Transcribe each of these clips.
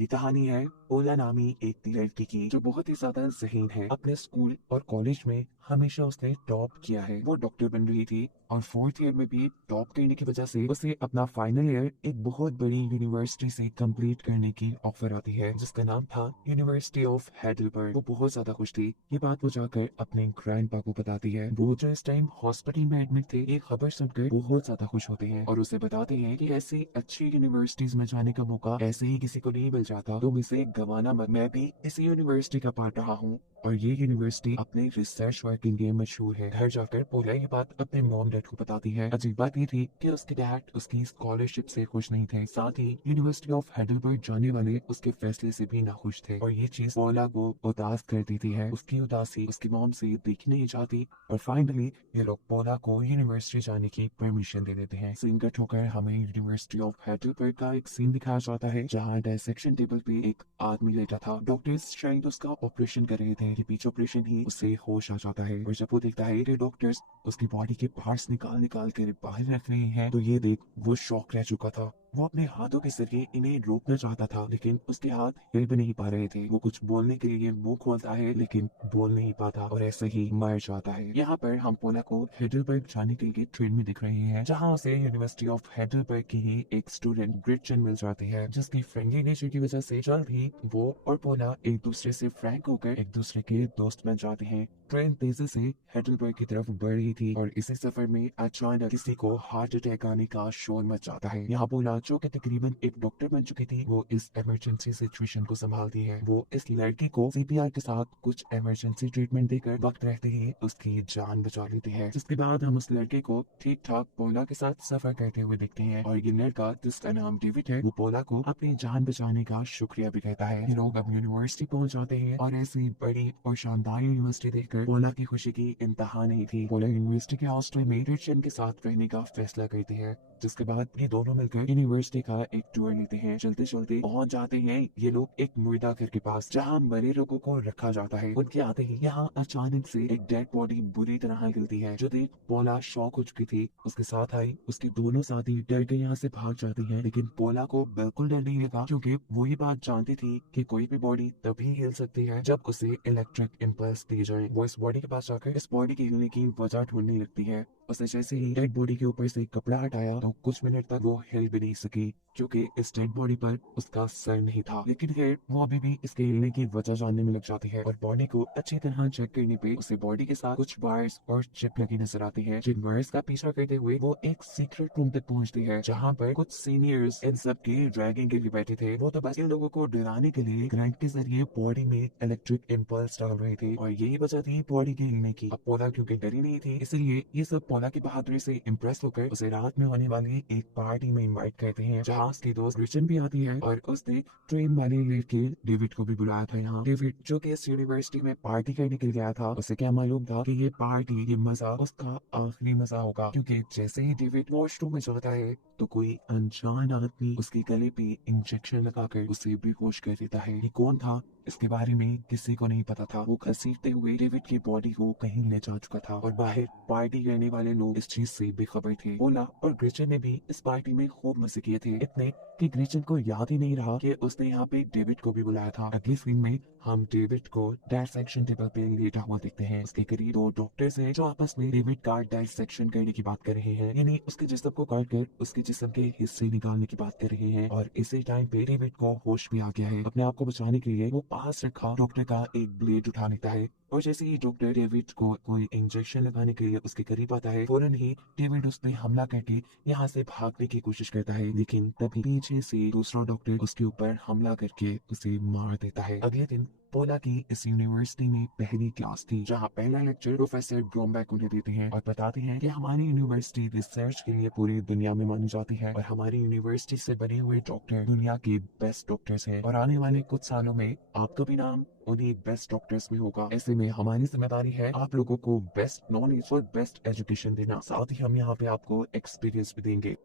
ये कहानी है पोला नामी एक लड़की की जो बहुत ही ज्यादा ज़हीन है। अपने स्कूल और कॉलेज में हमेशा उसने टॉप किया है। वो डॉक्टर बन रही थी और फोर्थ ईयर में भी टॉप करने की वजह से उसे अपना फाइनल ईयर एक बहुत बड़ी यूनिवर्सिटी से कंप्लीट करने की ऑफर आती है, जिसका नाम था यूनिवर्सिटी ऑफ heidelberg। वो बहुत ज्यादा खुश थी। ये बात वो जाकर अपने ग्रैंडपा को बताती है। वो जो इस टाइम हॉस्पिटल में एडमिट थे, ये खबर सुनकर बहुत ज्यादा खुश होते हैं और उसे बताते हैं कि ऐसी अच्छी यूनिवर्सिटीज में जाने का मौका ऐसे ही किसी को नहीं मिल जाता। तुम इसे गंवाना मत। मैं भी इसी यूनिवर्सिटी का पार्ट रहा हूँ और ये यूनिवर्सिटी अपने रिसर्च वर्क के लिए मशहूर है। घर जाकर पोला ये बात अपने मॉम डैड को बताती है। अजीब बात ये थी कि उसके डैड उसकी स्कॉलरशिप से खुश नहीं थे, साथ ही यूनिवर्सिटी ऑफ heidelberg जाने वाले उसके फैसले से भी नाखुश थे और ये चीज पोला को उदास कर देती है। उसकी उदासी उसकी मॉम से दिखनी नहीं चाहती और फाइनली ये लोग पोला को यूनिवर्सिटी जाने की परमिशन दे देते हैं। सीन कट होकर हमें यूनिवर्सिटी ऑफ heidelberg का एक सीन दिखाया जाता है जहाँ डायसेक्शन टेबल पे एक आदमी लेटा था। डॉक्टर्स शायद उसका ऑपरेशन कर रहे थे। ये बीच ऑपरेशन ही उसे होश आ जाता है और जब वो देखता है कि डॉक्टर्स उसकी बॉडी के पार्ट्स निकाल निकाल कर बाहर रख रहे हैं, तो ये देख वो शॉक रह चुका था। वो अपने हाथों के जरिए इन्हें रोकना चाहता था, लेकिन उसके हाथ हिल भी नहीं पा रहे थे। वो कुछ बोलने के लिए मुंह खोलता है लेकिन बोल नहीं पाता और ऐसे ही मर जाता है। यहाँ पर हम पोला को heidelberg जाने के लिए ट्रेन में दिख रहे हैं, जहाँ उसे यूनिवर्सिटी ऑफ heidelberg की ही एक स्टूडेंट ग्रिचन मिल जाती है, जिसकी फ्रेंडली नेचर की वजह से जल्द ही वो और पोला एक दूसरे से फ्रैंक होकर एक दूसरे के दोस्त बन जाते हैं। ट्रेन तेजी से heidelberg की तरफ बढ़ रही थी और इसी सफर में अचानक किसी को हार्ट अटैक आने का शोर मच जाता है। यहाँ पोला जो कि तकरीबन एक डॉक्टर बन चुकी थी, वो इस इमरजेंसी सिचुएशन को संभालती है। वो इस लड़की को सीपीआर के साथ कुछ इमरजेंसी ट्रीटमेंट देकर वक्त रहते ही उसकी जान बचा लेती है, जिसके बाद हम उस लड़के को ठीक ठाक पोला के साथ सफर करते हुए देखते हैं और ये लड़का जिसका नाम डेविड है, वो पोला को अपनी जान बचाने का शुक्रिया भी कहता है। ये लोग अब यूनिवर्सिटी पहुंच जाते हैं और ऐसी बड़ी और शानदार यूनिवर्सिटी देखकर पोला की खुशी की इंतहा नहीं थी। पोला यूनिवर्सिटी के हॉस्टल में क्रिश्चियन के साथ रहने का फैसला करती है, जिसके बाद ये दोनों मिलकर यूनिवर्सिटी का एक टूर लेते हैं। चलते चलते पहुंच जाते हैं ये लोग एक मुर्दा घर के पास, जहां मरे लोगों को रखा जाता है। उनके आते ही यहाँ अचानक से एक डेड बॉडी बुरी तरह हिलती है, जो देख पोला शॉक हो चुकी थी। उसके साथ आई उसके दोनों साथी डर के यहाँ से भाग जाते हैं, लेकिन पोला को बिल्कुल डर नहीं लगा, क्योंकि वो ये बात जानती थी कि कोई भी बॉडी तभी हिल सकती है जब उसे इलेक्ट्रिक इम्पल्स दी जाए। वो इस बॉडी के पास जाकर इस बॉडी के हिलने की वजह ढूंढने लगती है। उसने जैसे ही डेड बॉडी के ऊपर से कपड़ा हटाया तो कुछ मिनट तक वो हिल भी नहीं सकी, क्योंकि इस डेड बॉडी पर उसका सर नहीं था। लेकिन फिर वो अभी भी इसके हिलने की वजह जानने में लग जाती है और बॉडी को अच्छी तरह चेक करने पे उसे बॉडी के साथ कुछ वायर्स और चिप लगी नजर आती है, जिन वायर्स का पीछा करते हुए वो एक सीक्रेट रूम तक पहुंचती है, जहाँ पर कुछ सीनियर्स इन सब के ड्रैगिंग के लिए बैठे थे। वो तो बस इन लोगों को डराने के लिए करंट के जरिए बॉडी में इलेक्ट्रिक इम्पल्स डाल रहे थे और यही वजह थी बॉडी के हिलने की। अब पोला क्योंकि डरी नहीं थी, इसलिए ये सब पोला की बहादुरी से इम्प्रेस होकर उसे रात में होने वाली एक पार्टी में इनवाइट करते हैं, जहाँ उसकी दोस्त क्रिश्चियन भी आती है और उसने ट्रेन वाले लेके डेविड को भी बुलाया था। यहाँ डेविड जो कि इस यूनिवर्सिटी में पार्टी करने के लिए गया था, उसे क्या मालूम था कि ये पार्टी ये मजा उसका आखिरी मजा होगा, क्योंकि जैसे ही डेविड वॉशरूम में जाता है तो कोई अनजान आदमी उसके गले पे इंजेक्शन लगाकर उसे बेहोश कर देता है। ये कौन था इसके बारे में किसी को नहीं पता था। वो घसीटते हुए डेविड की बॉडी को कहीं ले जा चुका था और बाहर पार्टी करने वाले लोग इस चीज से बेखबर थे। पोला और ग्रिचन ने भी इस पार्टी में खूब मजे किए थे, इतने कि ग्रिचन को याद ही नहीं रहा कि उसने यहाँ पे डेविड को भी बुलाया था। अगली सीन में हम डेविड को डायसेक्शन टेबल पे लेटा हुआ देखते हैं। उसके करीब दो डॉक्टर्स हैं जो आपस में डेविड का डायसेक्शन करने की बात कर रहे हैं, यानी उसके जिस्म को काट कर उसके जिस्म के हिस्से निकालने की बात कर रहे हैं। और इसी टाइम पे डेविड को होश भी आ गया है। अपने आप को बचाने के लिए वो पास रखा डॉक्टर का एक ब्लेड उठा लेता है और जैसे ही डॉक्टर डेविड को कोई इंजेक्शन लगाने के लिए उसके करीब आता है, फौरन ही डेविड उस पे हमला करके यहाँ से भागने की कोशिश करता है, लेकिन तभी पीछे से दूसरा डॉक्टर उसके ऊपर हमला करके उसे मार देता है। अगले दिन पोला की इस यूनिवर्सिटी में पहली क्लास थी, जहाँ पहला लेक्चर प्रोफेसर ग्रोमबैक उन्हें देते हैं और बताते हैं कि हमारी यूनिवर्सिटी रिसर्च के लिए पूरी दुनिया में मानी जाती है और हमारी यूनिवर्सिटी से बने हुए डॉक्टर दुनिया के बेस्ट डॉक्टर्स हैं और आने वाले कुछ सालों में आपका भी नाम उन्हीं बेस्ट डॉक्टर्स में होगा। ऐसे में हमारी जिम्मेदारी है आप लोगों को बेस्ट नॉलेज और बेस्ट एजुकेशन देना, साथ ही हम यहाँ पे आपको एक्सपीरियंस भी देंगे।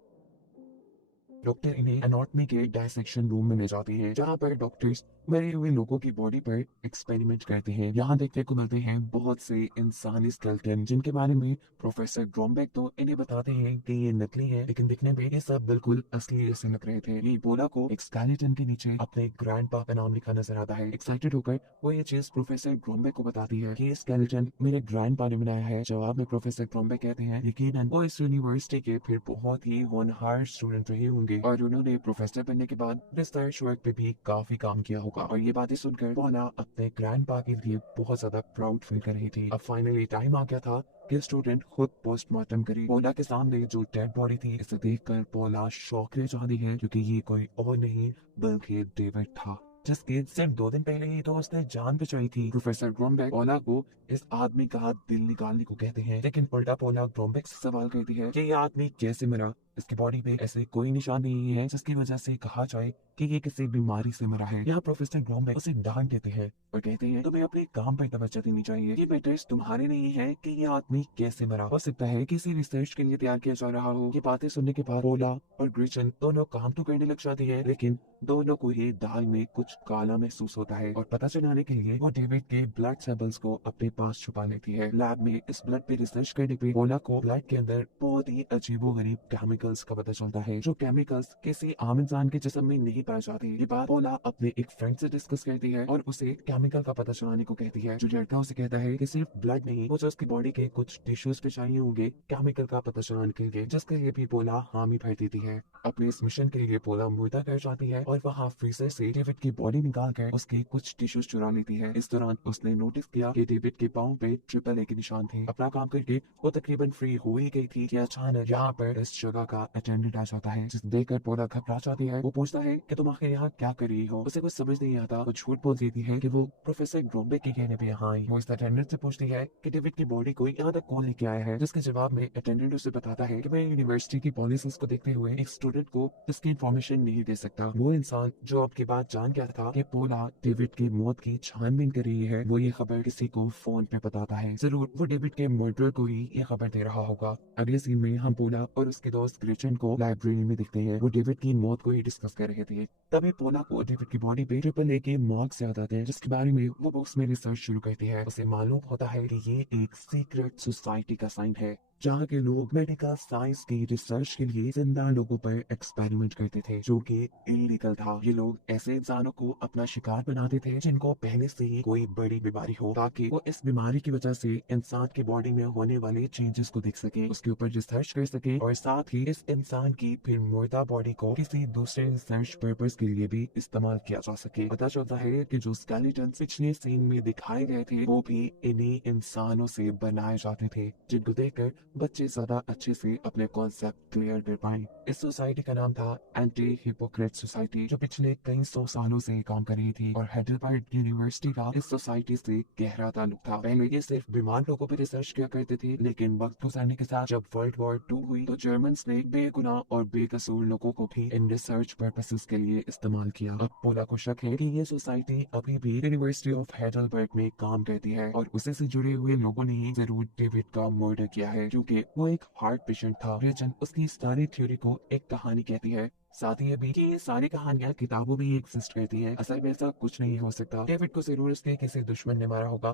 डॉक्टर इन्हें एनाटॉमी के डायसेक्शन रूम में ले जाते हैं, जहाँ पर डॉक्टर्स मरे हुए लोगों की बॉडी पर एक्सपेरिमेंट करते हैं। यहाँ देखने को मिलते हैं बहुत से इंसानी स्केलेटन, जिनके बारे में प्रोफेसर ग्रोमबेक तो इन्हें बताते हैं कि ये नकली है, लेकिन दिखने में ये सब बिल्कुल असली जैसे लग रहे थे। ये बोला को एक स्केलेटन के नीचे अपने ग्रैंडपा का नाम लिखा नजर आता है। एक्साइटेड होकर वो ये चीज प्रोफेसर ग्रोमबेक को बताती है कि ये स्केलेटन मेरे ग्रैंडपा ने बनाया है। जवाब में प्रोफेसर ग्रोमबेक कहते हैं यकीनन वो इस यूनिवर्सिटी के फिर बहुत ही होनहार स्टूडेंट रहे होंगे और उन्होंने प्रोफेसर बनने के बाद रिसर्च वर्क पे भी काफी काम किया होगा। और ये बातें सुनकर पोला अपने ग्रैंडपा के लिए बहुत ज्यादा प्राउड फील कर रही थी। अब फाइनली टाइम आ गया था कि स्टूडेंट खुद पोस्टमार्टम करे। पोला के सामने जो डेड बॉडी थी, इसे देखकर पोला शॉक रह जाती है, क्योंकि ये कोई और नहीं बल्कि डेविड था, जिसके सिर्फ 2 दिन पहले ही तो उसने जान बचाई थी। प्रोफेसर ग्रोमबेक पोला को इस आदमी का दिल निकालने को कहते हैं, लेकिन उल्टा पोला ग्रोमबेक से सवाल करती है कि ये आदमी कैसे मरा। इसकी बॉडी पे ऐसे कोई निशान नहीं है जिसकी वजह से कहा जाए कि ये किसी बीमारी से मरा है। यहाँ प्रोफेसर ग्रोमबेक उसे डांट देते हैं और कहते हैं तुम्हें अपने काम पर तवज्जो देनी चाहिए। ये मैटर्स तुम्हारे नहीं है कि ये आदमी कैसे मरा। हो सकता है किसी रिसर्च के लिए तैयार किया जा रहा हो। ये बातें सुनने के बाद पोला और ग्रेचन दोनों काम तो करने लग जाती है, लेकिन दोनों को ही दाल में कुछ काला महसूस होता है और पता चलाने के लिए वो डेविड के ब्लड सैंपल्स को अपने पास छुपा लेती है। लैब में इस ब्लड पे रिसर्च करने पे पोला को ब्लड के अंदर बहुत ही अजीबोगरीब केमिकल्स का पता चलता है, जो केमिकल्स किसी आम इंसान के जिस्म में नहीं पाए जाते। ये बात पोला अपने एक फ्रेंड से डिस्कस करती है और उसे केमिकल का पता चलाने को कहती है। जो लड़का उसे कहता है कि सिर्फ ब्लड नहीं, वो जो उसकी बॉडी के कुछ टिश्यूज पे चाहिए होंगे केमिकल का पता चलाने के लिए, जिसके लिए भी पोला हामी भर देती है। अपने इस मिशन के लिए पोला मुर्दा कर जाती है और वहाँ फ्रीजर से डेविड की बॉडी निकाल कर उसके कुछ टिश्यूज चुरा लेती है। इस दौरान उसने नोटिस किया कि डेविड के पाँव पे AAA के निशान थे। अपना काम करके वो तकरीबन फ्री हो ही गई थी कि अचानक यहाँ पर इस जगह का अटेंडेंट आ जाता है, जिसे देखकर पोला घबरा जाती है। वो पूछता है कि तुम आखिर यहाँ क्या कर रही हो। उसे कुछ समझ नहीं आता। वो झूठ बोल देती है कि वो प्रोफेसर ग्रोमबेक के कहने पे यहाँ आई। वो इस अटेंडेंट से पूछती है कि डेविड की बॉडी को यहाँ तक कौन लेके आया है, जिसके जवाब में अटेंडेंट उसे बताता है कि मैं यूनिवर्सिटी की पॉलिसीज को देखते हुए एक स्टूडेंट को इसकी इन्फॉर्मेशन नहीं दे सकता। वो इंसान जो आपकी बात जान गया था कि पोला डेविड की मौत की छानबीन कर रही है, वो ये खबर किसी को फोन पे बताता है। जरूर वो डेविड के मर्डर को ही ये खबर दे रहा होगा। अगले सीन में हम पोला और उसके दोस्त ग्रेचन को लाइब्रेरी में दिखते हैं। वो डेविड की मौत को ही डिस्कस कर रहे थे। तभी पोला को डेविड की बॉडी पे AAA के मार्क्स याद आते हैं, जिसके बारे में वो बुक्स में रिसर्च शुरू करती है। उसे मालूम होता है कि ये एक सीक्रेट सोसाइटी का साइन है, जहाँ के लोग मेडिकल साइंस की रिसर्च के लिए जिंदा लोगों पर एक्सपेरिमेंट करते थे, जो कि इलीगल था। ये लोग ऐसे इंसानों को अपना शिकार बनाते थे जिनको पहले से ही कोई बड़ी बीमारी हो, ताकि वो इस बीमारी की वजह से इंसान की बॉडी में होने वाले चेंजेस को देख सके, उसके ऊपर रिसर्च कर सके और साथ ही इस इंसान की फिर मुर्दा बॉडी को किसी दूसरे रिसर्च पर्पस के लिए भी इस्तेमाल किया जा सके। पता चलता है कि जो स्केलेटन पिछले सीन में दिखाए गए थे वो भी इन्हीं इंसानों से बनाए जाते थे, जिनको देखकर बच्चे ज्यादा अच्छे से अपने कॉन्सेप्ट क्लियर कर पाए। इस सोसाइटी का नाम था एंटी हिपोक्रेट सोसाइटी, जो पिछले कई 100 सालों से काम कर रही थी और heidelberg यूनिवर्सिटी का इस सोसाइटी से गहरा ताल्लुक था। पहले ये सिर्फ बीमार लोगों पर रिसर्च किया करते थे, लेकिन वक्त गुजरने के साथ जब वर्ल्ड वॉर 2 हुई तो जर्मन्स ने बेगुनाह और बेकसूर लोगों को भी इन रिसर्च पर्पसेस के लिए इस्तेमाल किया। अब पोला को शक है कि ये सोसाइटी अभी भी यूनिवर्सिटी ऑफ heidelberg में काम करती है और उसे से जुड़े हुए लोगों ने ही जरूर डेविड का मर्डर किया है, क्योंकि वो एक हार्ट पेशेंट था। रेचन उसकी सारी थ्योरी को एक कहानी कहती है, साथ ही ये भी कि ये सारी कहानियां किताबों में एग्जिस्ट करती हैं। असल में ऐसा कुछ नहीं हो सकता। डेविड को जरूर उसके किसी दुश्मन ने मारा होगा।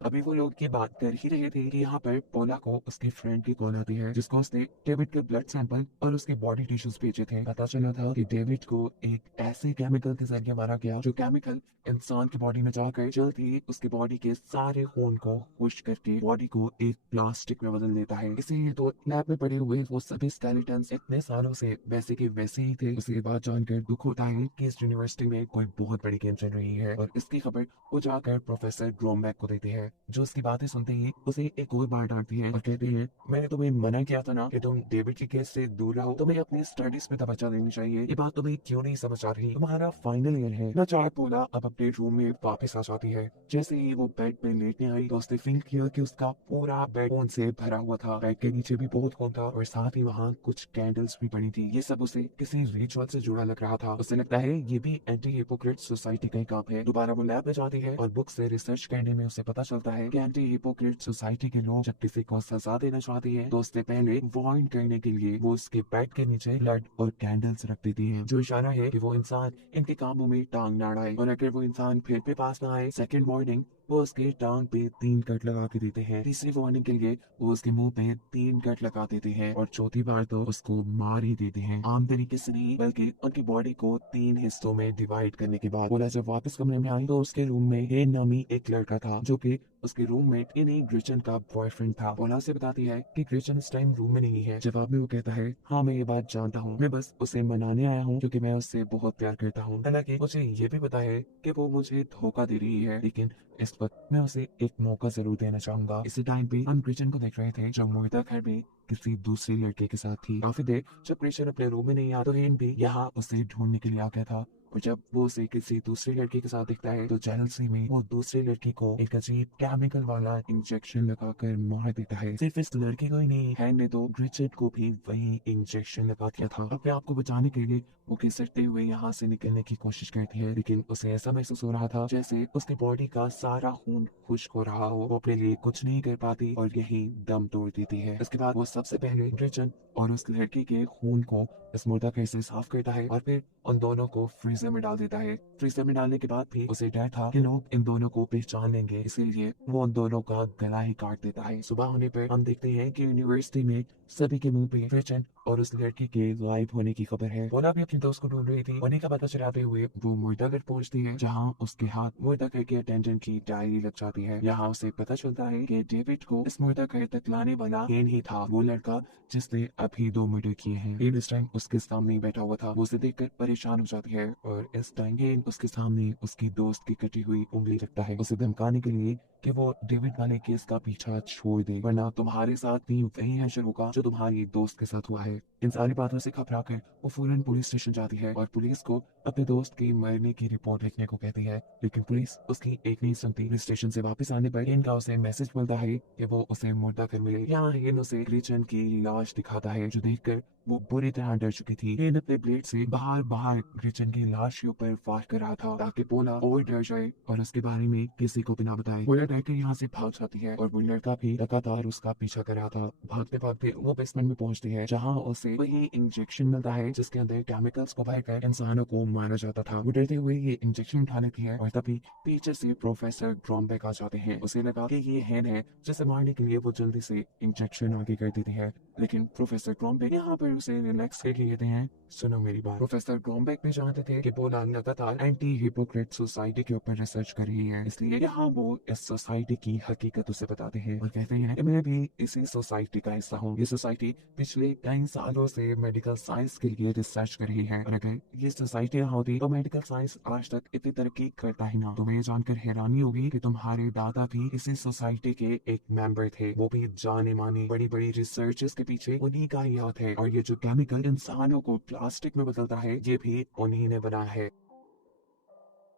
अभी वो लोग ये बात कर ही रहे थे कि यहाँ पर पोला को उसके फ्रेंड की कॉल आती है, जिसको उसने डेविड के ब्लड सैंपल और उसके बॉडी टिश्यूज भेजे थे। पता चला था कि डेविड को एक ऐसे केमिकल के जरिए मारा गया, जो केमिकल इंसान की बॉडी में जाकर जल्द ही उसकी बॉडी के सारे खून को खुश करके बॉडी को एक प्लास्टिक में बदल देता है। इसीलिए तो लैब में पड़े हुए वो सभी स्केलेटन्स इतने सालों से वैसे के वैसे ही थे। उसे बात जानकर दुख होता है कि इस यूनिवर्सिटी में कोई बहुत बड़ी गेम चल रही है और इसकी खबर वो जाकर प्रोफेसर ग्रोमबेक को देते हैं, जो उसकी बातें सुनते ही उसे एक और बार डांटती है और कहते हैं मैंने तुम्हें मना किया था ना कि तुम डेविड के केस से दूर रहो, तुम्हें अपनी स्टडीज पे तवज्जो देनी चाहिए। ये बात तुम्हें क्यों नहीं समझ आ रही? तुम्हारा फाइनल ईयर है ना। चार पोला अब अपने रूम में वापस आ जाती है। जैसे ही वो बेड पे लेटने आई तो उसने फील किया कि उसका पूरा बेड खून से भरा हुआ था। बेड के नीचे भी बहुत खून था और साथ ही वहाँ कुछ कैंडल्स भी पड़ी थी। ये सब उसे किसी रिचुअल से जुड़ा लग रहा था। उसे लगता है ये भी एंटी हिपोक्रेट सोसाइटी का ही काम है। दोबारा वो लैब में जाती है और बुक से रिसर्च करने में उसे पता चलता चलता है कि एंटी हिपोक्रेट सोसाइटी के लोग जब किसी को सजा देना चाहते हैं तो उससे पहले वार्न करने के लिए वो उसके बेड के नीचे ब्लड और कैंडल्स रख देती हैं, जो इशारा है कि वो इंसान इनके कामों में टांग ना अड़ाए। और अगर वो इंसान फिर भी पास ना आए, सेकंड वार्निंग वो उसके टांग पे 3 कट लगा के देते हैं। तीसरी वार्निंग के लिए वो उसके मुंह पे 3 कट लगा देते हैं और चौथी बार तो उसको मार ही देते हैं। आम तरीके से नहीं, बल्कि उनकी बॉडी को 3 हिस्सों में डिवाइड करने के बाद बोला जब वापस कमरे में आई तो उसके रूम में हेन नामी एक लड़का था जो कि उसके रूममेट इन्हीं ग्रिचन का बॉयफ्रेंड था। पोला से बताती है कि ग्रिचन इस टाइम रूम में नहीं है। जवाब में वो कहता है, हाँ मैं ये बात जानता हूँ, मैं बस उसे मनाने आया हूँ क्योंकि मैं उससे बहुत प्यार करता हूँ। हालांकि मुझे ये भी पता है कि वो मुझे धोखा दे रही है, लेकिन इस वक्त मैं उसे एक मौका जरूर देना चाहूंगा। इसी टाइम पे हम ग्रिचन को देख रहे थे जो मुर्दा घर में किसी दूसरे लड़के के साथ थी। काफी देर जब ग्रिचन अपने रूम में नहीं आया तो हेन भी यहाँ उसे ढूंढने के लिए आ गया था। और जब वो उसे किसी दूसरे लड़के के साथ दिखता है तो जेलसी में वो दूसरे लड़के को एक अजीब केमिकल वाला इंजेक्शन लगाकर मार देता है। सिर्फ इस लड़के को ही नहीं, हैन ने तो ग्रिचन को भी वही इंजेक्शन लगा दिया था। अपने आप को बचाने के लिए वो घिसटते हुए यहाँ से निकलने की कोशिश करती है, लेकिन उसे ऐसा महसूस हो रहा था जैसे उसकी बॉडी का सारा खून खुश्क हो रहा हो। वो अपने लिए कुछ नहीं कर पाती और यही दम तोड़ देती है। इसके बाद वो सबसे पहले ग्रिचन और उस लड़की के खून को इस मुर्दा घर से साफ करता है और फिर उन दोनों को फ्रीजर में डाल देता है। फ्रीजर में डालने के बाद भी उसे डर था कि लोग इन दोनों को पहचान लेंगे, इसीलिए वो उन दोनों का गला ही काट देता है। सुबह होने पर हम देखते हैं कि यूनिवर्सिटी में सभी के मुंह पे ग्रिचन और उस लड़की के गायब होने की खबर है। बोला भी अपने दोस्त को ढूंढ रही थी। होने का पता चलाते हुए वो मुर्दा घर पहुंचती है, जहाँ उसके हाथ मुर्दा घर के अटेंडेंट की डायरी लग जाती है। यहाँ उसे पता चलता है कि डेविड को इस मुर्दा घर तक लाने वाला हेन ही था, वो लड़का जिसने अभी 2 मर्डर किए हैं। हेन इस टाइम उसके सामने ही बैठा हुआ था। वो उसे देखकर परेशान हो जाती है और इस टाइम हेन उसके सामने उसकी दोस्त की कटी हुई उंगली रखता है, उसे धमकाने के लिए कि वो डेविड वाले केस का पीछा छोड़ दे, वरना तुम्हारे साथ भी वही हश्र होगा जो तुम्हारी दोस्त के साथ हुआ है। इन सारी बातों से घबराकर वो फौरन पुलिस स्टेशन जाती है और पुलिस को अपने दोस्त के मरने की रिपोर्ट लिखने को कहती है, लेकिन पुलिस उसकी एक नहीं सुनती। पुलिस स्टेशन से वापस आने पर हेन का उसे मैसेज मिलता है कि वो उसे मुर्दा कर मिले। यहाँ हेन उसे ग्रिचन की लाश दिखाता है, जो देखकर वो बुरी तरह डर चुकी थी। हेन अपने ब्लेड से बाहर बाहर ग्रिचन की लाश के ऊपर फायर कर रहा था ताकि पोला और डर जाए और उसके बारे में किसी को भी ना बताए। पोला डरकर यहाँ से भाग जाती है और वो लड़का भी लगातार उसका पीछा कर रहा था। भागते भागते वो बेसमेंट में पहुंचती है, जहाँ उसे वही इंजेक्शन मिलता है जिसके अंदर केमिकल्स को भरकर इंसानों को मारा जाता था। वो डरते हुए ये इंजेक्शन उठा लेती है और तभी पीछे से प्रोफेसर ग्रॉम्बेक आ जाते हैं। उसे लगा कि ये हैन है जिसे मारने के लिए वो जल्दी से इंजेक्शन आगे कर देती है, लेकिन प्रोफेसर ग्रॉम्बेक यहाँ पर उसे रिलैक्स कर लेते हैं। सुनो मेरी बात। प्रोफेसर ग्रॉम्बेक भी जानते थे कि पोला लगातार एंटी हिपोक्रेट सोसाइटी के ऊपर रिसर्च कर रही है, इसलिए यहाँ वो इस सोसाइटी की हकीकत उसे बताते हैं और कहते हैं कि मैं भी इसी सोसाइटी का हिस्सा हूँ। ये सोसाइटी पिछले कई सालों से मेडिकल साइंस के लिए रिसर्च कर रही है और अगर ये सोसाइटी ना होती तो मेडिकल साइंस आज तक इतनी तरक्की करता ही ना। तुम्हें ये जानकर हैरानी होगी कि तुम्हारे दादा भी इसी सोसाइटी के एक मेंबर थे, वो भी जाने माने बड़ी बड़ी रिसर्चेस के पीछे उन्हीं का ही हाथ है और ये जो केमिकल इंसानों को प्लास्टिक में बदलता है ये भी उन्हीं ने बनाया है।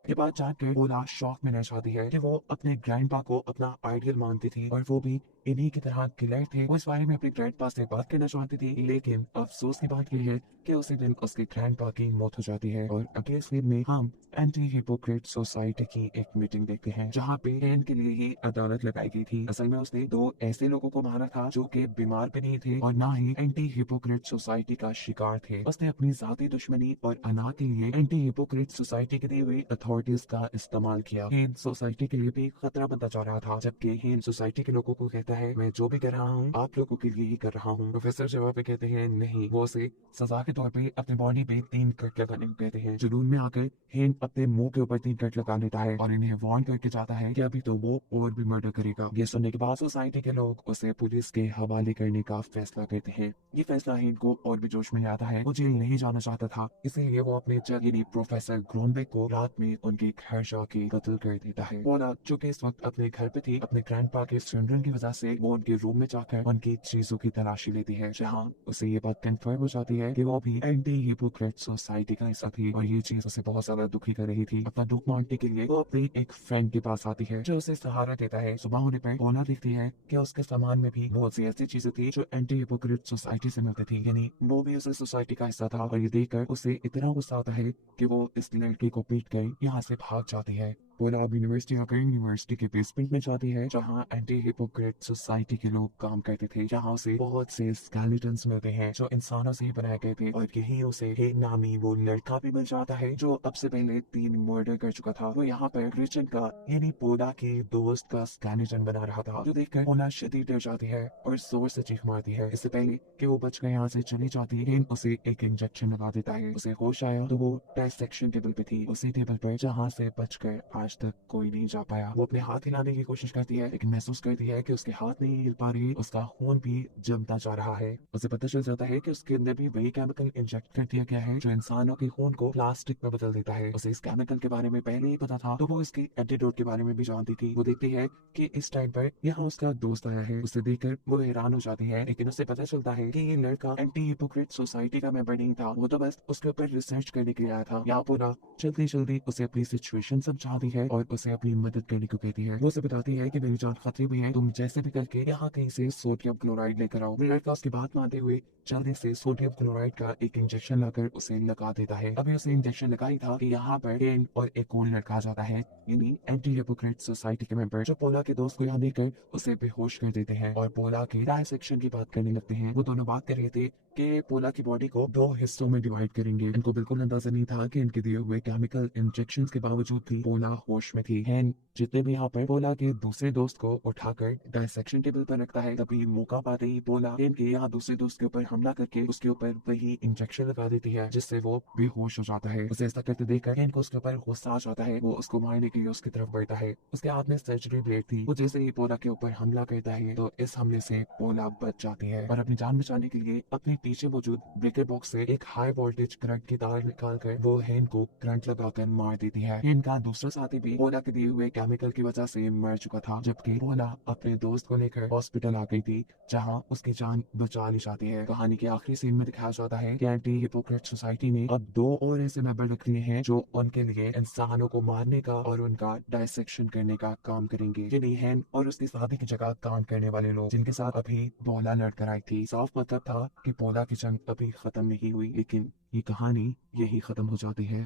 ये बात जानकर पोला शॉक में रह जाती है कि वो अपने ग्रैंडपा को अपना आइडियल मानती थी और वो भी इन्हीं की तरह किलर थे। वो इस बारे में अपने ग्रैंडपा से बात करना चाहती थी, लेकिन अफसोस की बात यह है कि उसी दिन उसके ग्रैंडपा की मौत हो जाती है। और अगले सीन में हम एंटी हिपोक्रेट सोसाइटी की एक मीटिंग देखते हैं, जहाँ पे हेन के लिए ही अदालत लगाई गई थी। असल में उसने 2 ऐसे लोगों को मारा था जो कि बीमार भी नहीं थे और ना ही एंटी हिपोक्रेट सोसाइटी का शिकार थे। उसने अपनी जाती दुश्मनी और अना के लिए एंटी हिपोक्रेट सोसाइटी के दिए हुए अथॉरिटीज का इस्तेमाल किया। हेन सोसाइटी के लिए भी खतरा बनता जा रहा था, जबकि हेन सोसाइटी के लोगों को कहता है मैं जो भी कर रहा हूँ आप लोगों के लिए ही कर रहा हूँ। प्रोफेसर जवाब पे कहते हैं नहीं, वो उसे सजा के तौर पे अपने बॉडी पे 3 कट लगाने को कहते हैं। जुनून में आकर हेन अपने मुंह के ऊपर 3 कट लगा लेता है और इन्हें वार्न करके जाता है कि अभी तो वो और भी मर्डर करेगा। ये सुनने के बाद सोसाइटी के लोग उसे पुलिस के हवाले करने का फैसला करते हैं। ये फैसला हेन को और भी जोश में आता है। वो जेल नहीं जाना चाहता था, इसीलिए वो अपने जज यानी प्रोफेसर ग्रोनबेक को रात में उनके घर जाके कत्ल कर देता है। पोला जो कि इस वक्त अपने घर पे थी, अपने ग्रैंडपा के फ्यूनरल की वजह से वो उनके रूम में जाकर उनकी चीजों की तलाशी लेती है, जहाँ उसे ये बात कंफर्म हो जाती है कि वो भी एंटी हिपोक्रेट सोसाइटी का हिस्सा थी और ये चीज उसे बहुत ज्यादा दुखी कर रही थी। अपना दुख मांगने के लिए वो अपने एक फ्रेंड के पास आती है जो उसे सहारा देता है। सुबह होने पर पोला देखती है कि उसके सामान में भी बहुत सी ऐसी चीजें थी जो एंटी हिपोक्रेट सोसाइटी से मिलती थी, यानी वो भी उस सोसाइटी का हिस्सा था। और ये देखकर उसे इतना गुस्सा आता है कि वो इस लड़की को पीट कर यहाँ से भाग जाती है। पोला अब यूनिवर्सिटी आकर यूनिवर्सिटी के बेसमेंट में जाती है, जहाँ एंटी हिपोक्रेट सोसाइटी के लोग काम करते थे। यहाँ उसे बहुत से स्केलेटन्स मिलते हैं जो इंसानों से ही बनाए गए थे, और यही उसे एक नामी वो लड़का भी मिल जाता है जो अब से पहले 3 मर्डर कर चुका था। वो यहाँ पर क्रिश्चियन का यानी पोला के दोस्त का स्केलेटन बना रहा था, जो देखकर पोला शदीद डर जाती है और जोर से चीख मारती है। इससे पहले कि वो बचकर यहाँ से चली जाती है, केन उसे एक इंजेक्शन लगा देता है। उसे होश आया तो वो डायसेक्शन टेबल पे थी, उसी टेबल पर जहाँ से बचकर आज तक कोई नहीं जा पाया। वो अपने हाथ हिलाने की कोशिश करती है, लेकिन महसूस करती है कि उसके हाथ नहीं हिल पा रही, उसका खून भी जमता जा रहा है। उसे पता चल जाता है कि उसके अंदर भी वही केमिकल इंजेक्ट कर दिया गया है जो इंसानों के खून को प्लास्टिक में बदल देता है। उसे इस केमिकल के बारे में पहले ही पता था, तो वो इसकी एंटीडोट के बारे में भी जानती थी। वो देखती है कि इस टाइम पर यहाँ उसका दोस्त आया है। उसे देखकर वो हैरान हो जाती है, लेकिन उसे पता चलता है कि ये लड़का एंटी हिपोक्रेट सोसाइटी का मेंबर नहीं था, वो तो बस उसके ऊपर रिसर्च करने के लिए आया था। यहाँ पूरा जल्दी जल्दी उसे अपनी सिचुएशन समझाती है और उसे अपनी मदद करने को कहती है। वो उसे बताती है कि मेरी जान खतरे में है, तुम जैसे भी करके यहाँ कहीं से सोडियम क्लोराइड लेकर आओ। लड़का उसकी बात मानते हुए जल्दी से सोडियम क्लोराइड का एक इंजेक्शन लाकर उसे लगा देता है। अभी उसे इंजेक्शन लगा ही था कि यहाँ पर केन और एक और लड़का आ जाता है, यानी एंटी हिपोक्रेट सोसाइटी के मेंबर, जो पोला के दोस्त को यहाँ देकर उसे बेहोश कर देते हैं और पोला के डायसेक्शन की बात करने लगते हैं। वो दोनों बात कर रहे थे कि पोला की बॉडी को 2 हिस्सों में डिवाइड करेंगे। इनको बिल्कुल अंदाजा नहीं था कि इनके दिए हुए केमिकल इंजेक्शंस के बावजूद भी पोला होश में थी। हैन जितने भी यहाँ पर पोला के दूसरे दोस्त को उठाकर डायसेक्शन टेबल पर रखता है, तभी मौका पाते ही पोला हैन के यहाँ दूसरे दोस्त के ऊपर हमला करके उसके ऊपर वही इंजेक्शन लगा देती है, जिससे वो बेहोश हो जाता है। उसे ऐसा करते देखकर हैन को उसके ऊपर गुस्सा आ जाता है। वो उसको मारने के लिए उसकी तरफ बढ़ता है। उसके हाथ में सर्जरी ब्लेड थी। वो जैसे ही पोला के ऊपर हमला करता है तो इस हमले से पोला बच जाती है और अपनी जान बचाने के लिए अपने पीछे मौजूद ब्रेकर बॉक्स से एक हाई वोल्टेज करंट की तार निकालकर वो हैन को करंट लगाकर मार देती है। हैन का दूसरा साथी भी पोला के दिए हुए केमिकल की वजह से मर चुका था, जबकि पोला अपने दोस्त को लेकर हॉस्पिटल आ गई थी, जहां उसकी जान बचा ली जाती है। कहानी के आखिरी सीन में दिखाया जाता है कि एंटी हिपोक्रेट सोसाइटी ने अब 2 और ऐसे मेंबर रख लिए हैं जो उनके लिए इंसानों को मारने का और उनका डायसेक्शन करने का काम करेंगे। यानी हैन और उसकी साथी की जगह काम करने वाले लोग, जिनके साथ अभी पोला लड़कर आई थी। साफ मतलब था कि पोला की जंग अभी खत्म नहीं हुई, लेकिन ये कहानी यही खत्म हो जाती है।